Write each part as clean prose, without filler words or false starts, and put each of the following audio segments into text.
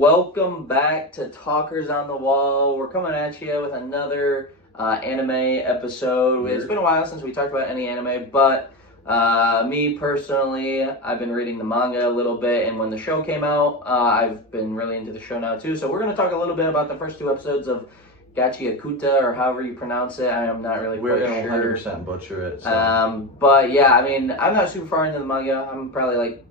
Welcome back to Talkers on the Wall. We're coming at you with another anime episode. It's been a while since we talked about any anime, but me personally, I've been reading the manga a little bit, and when the show came out, I've been really into the show now too. So we're going to talk a little bit about the first two episodes of Gachiakuta, or however you pronounce it. I am not really We're quite going to sure. 100% butcher it. So. But yeah, I mean, I'm not super far into the manga. I'm probably like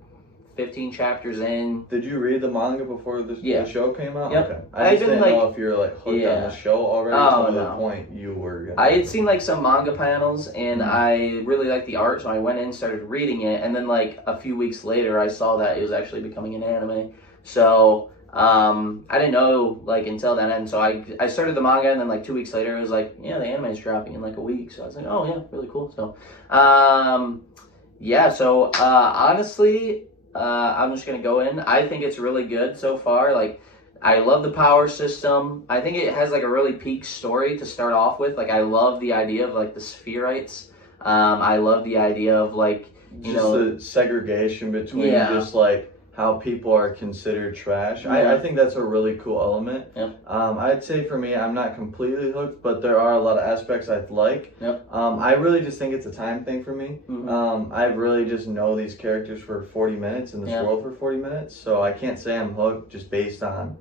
15 chapters in. Did you read the manga before the show came out? Yep. Okay. I just didn't know if you're like hooked on the show already to the point you were gonna. I had seen like some manga panels and I really liked the art, so I went in and started reading it, and then like a few weeks later I saw that it was actually becoming an anime. So I didn't know like until then, and so I started the manga, and then like 2 weeks later it was like, yeah, the anime is dropping in like a week. So I was like, oh yeah, really cool. So honestly, I'm just gonna go in. I think it's really good so far. Like, I love the power system. I think it has like a really peak story to start off with. Like, I love the idea of like the spherites. I love the idea of like the segregation between just like how people are considered trash. I think that's a really cool element. Yep. I'd say for me, I'm not completely hooked, but there are a lot of aspects I like. Yep. I really just think it's a time thing for me. Mm-hmm. I really just know these characters for 40 minutes in this world for 40 minutes, so I can't say I'm hooked just based on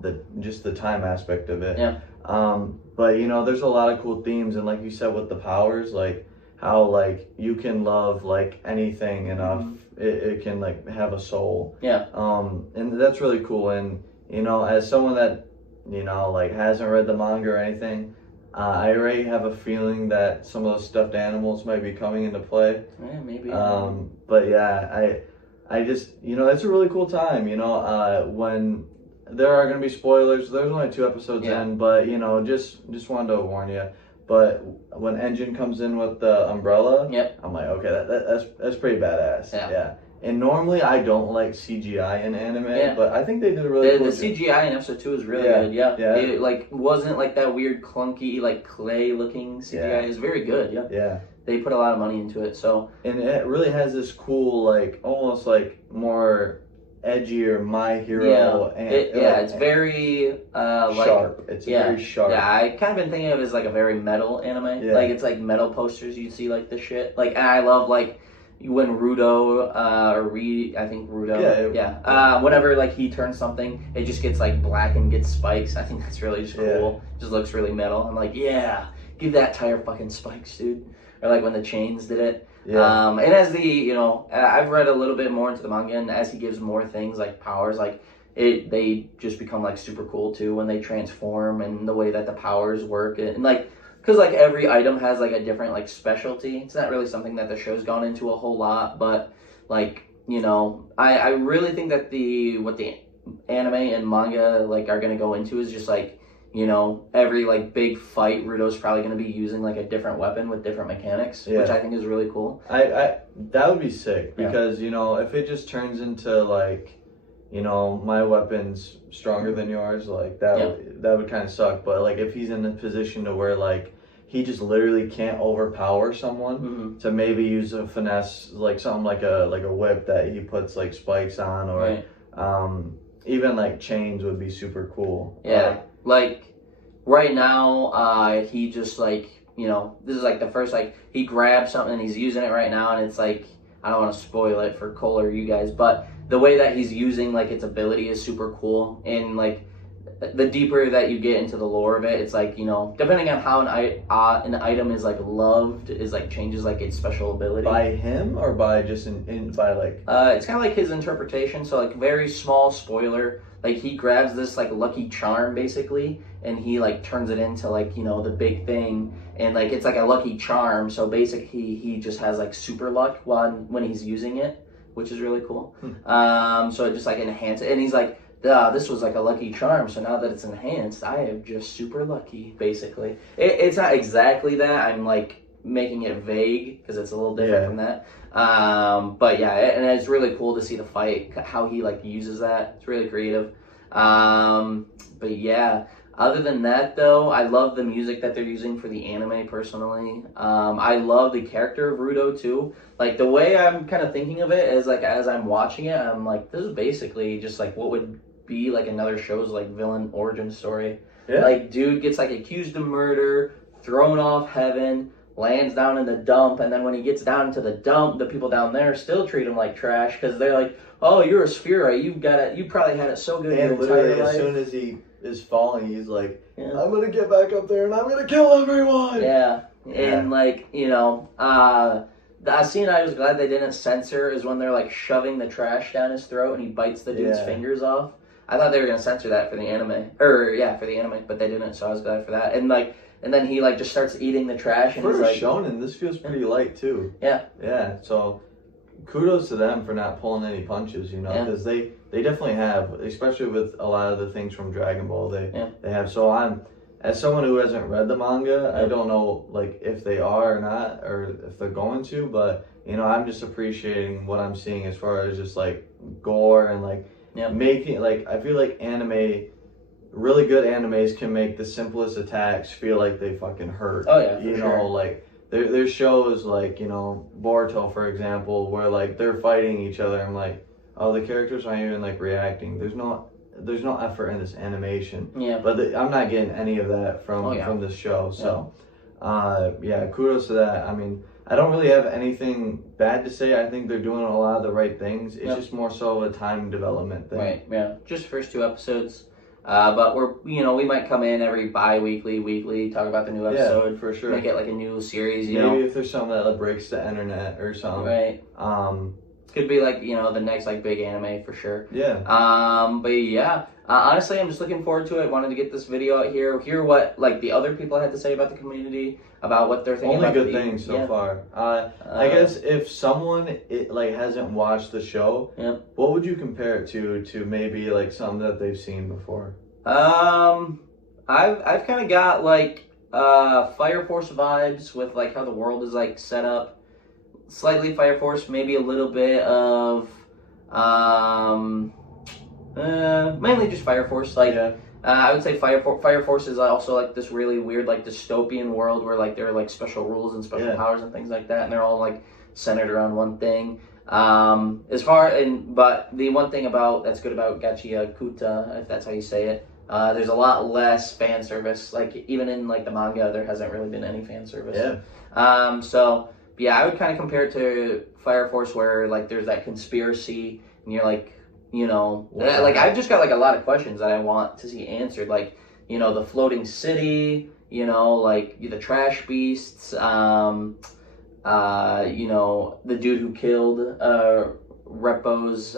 the time aspect of it. Yeah. But there's a lot of cool themes, and like you said with the powers, like how like you can love like anything enough. It can like have a soul. Yeah. And that's really cool. And as someone that like hasn't read the manga or anything, I already have a feeling that some of those stuffed animals might be coming into play. Yeah, maybe. But yeah, I just it's a really cool time. When there are gonna be spoilers. There's only 2 episodes in, but just wanted to warn you. But when Engine comes in with the umbrella, I'm like, okay, that's pretty badass. Yeah. And normally I don't like CGI in anime, but I think they did a really cool job. The CGI in episode 2 is really good. Yeah. It like wasn't like that weird clunky like clay looking CGI. It was very good. Yeah. Yeah. They put a lot of money into it. So. And it really has this cool like almost like more edgier My Hero. It's very sharp. It's very sharp. Yeah, I kind of been thinking of it as like a very metal anime. Yeah. Like it's like metal posters. You see like the shit. Like, and I love like when Rudo I think Rudo. Whenever like he turns something, it just gets like black and gets spikes. I think that's really just cool. Just looks really metal. I'm like, yeah, give that tire fucking spikes, dude. Or like when the chains did it. Yeah. And as I've read a little bit more into the manga, and as he gives more things like powers, like they just become like super cool too when they transform, and the way that the powers work, and like because like every item has like a different like specialty. It's not really something that the show's gone into a whole lot, but like I really think that what the anime and manga like are gonna go into is just like every like big fight, Rudo's probably going to be using like a different weapon with different mechanics, which I think is really cool. I that would be sick because if it just turns into like my weapon's stronger than yours, like that would kind of suck. But like if he's in a position to where like he just literally can't overpower someone to maybe use a finesse, like something like a whip that he puts like spikes on, or even like chains would be super cool. Like right now, he just like this is like the first like he grabs something and he's using it right now, and it's like I don't want to spoil it for Cole or you guys, but the way that he's using like its ability is super cool, and like the deeper that you get into the lore of it, it's like depending on how an item is like loved is like changes like its special ability by him or by just by like it's kind of like his interpretation. So like very small spoiler, like he grabs this like lucky charm basically, and he like turns it into like the big thing, and like it's like a lucky charm. So basically he just has like super luck when he's using it, which is really cool. So it just like enhances it, and he's like, this was like a lucky charm, so now that it's enhanced, I am just super lucky, basically. It's not exactly that. I'm like making it vague because it's a little different from that. But yeah, and it's really cool to see the fight, how he like uses that. It's really creative. But yeah, other than that though, I love the music that they're using for the anime personally. I love the character of Rudo too. Like the way I'm kind of thinking of it is like as I'm watching it, I'm like, this is basically just like what would be like another show's like villain origin story. Yeah. Like, dude gets like accused of murder, thrown off heaven, lands down in the dump, and then when he gets down to the dump, the people down there still treat him like trash because they're like, "Oh, you're a spherite. You probably had it so good your And literally, entire life." as soon as he is falling, he's like, Yeah. "I'm gonna get back up there and I'm gonna kill everyone." Yeah, Yeah. and like the scene I was glad they didn't censor is when they're like shoving the trash down his throat and he bites the dude's fingers off. I thought they were gonna censor that for the anime, but they didn't. So I was glad for that. And then he like just starts eating the trash and For he's like, shonen, this feels pretty light too. Yeah. Yeah. So kudos to them for not pulling any punches, because they definitely have, especially with a lot of the things from Dragon Ball. They have. So as someone who hasn't read the manga, I don't know like if they are or not, or if they're going to, but I'm just appreciating what I'm seeing as far as just like gore and like making like I feel like really good animes can make the simplest attacks feel like they fucking hurt. Oh yeah, for sure. Like there's shows like Boruto for example where like they're fighting each other. I'm like, oh, the characters aren't even like reacting. There's no effort in this animation. Yeah. But I'm not getting any of that from this show. So, kudos to that. I mean, I don't really have anything bad to say. I think they're doing a lot of the right things. It's just more so a time development thing. Right. Yeah. Just first 2 episodes. But we might come in every bi-weekly, weekly, talk about the new episode. Yeah, for sure. Make it like a new series. Maybe if there's something that like, breaks the internet or something. Right. Could be like the next like big anime for sure. Yeah. But yeah, honestly, I'm just looking forward to it. Wanted to get this video out here, hear what like the other people had to say about the community, about what they're thinking. Only about good things so far. I guess if someone hasn't watched the show, what would you compare it to maybe like something that they've seen before? I've kind of got like Fire Force vibes with like how the world is like set up. Slightly Fire Force, maybe a little bit of mainly just Fire Force. I would say Fire Force is also like this really weird like dystopian world where like there are like special rules and special powers and things like that, and they're all like centered around one thing. But the one thing that's good about Gachiakuta, if that's how you say it, there's a lot less fan service. Like even in like the manga, there hasn't really been any fan service. Yeah, I would kind of compare it to Fire Force where, like, there's that conspiracy, and you're like, like, I've just got, like, a lot of questions that I want to see answered. Like, the floating city, like, the trash beasts, the dude who killed Repo's,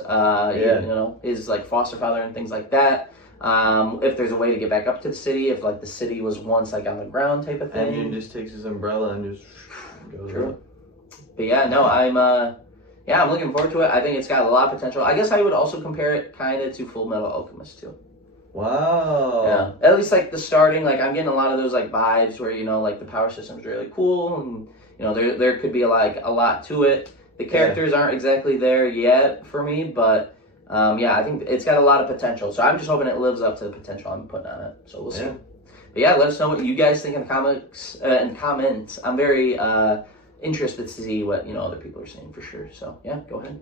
his, like, foster father and things like that. If there's a way to get back up to the city, if, like, the city was once, like, on the ground type of thing. Engine just takes his umbrella and just goes up. But yeah, no, I'm looking forward to it. I think it's got a lot of potential. I guess I would also compare it kind of to Full Metal Alchemist too. Wow. Yeah, at least like the starting, like I'm getting a lot of those like vibes where like the power system's really cool, and there could be like a lot to it. The characters aren't exactly there yet for me, but I think it's got a lot of potential. So I'm just hoping it lives up to the potential I'm putting on it. So we'll see. But yeah, let us know what you guys think in the comics and comments. I'm very interested to see what other people are saying for sure. So yeah, go ahead.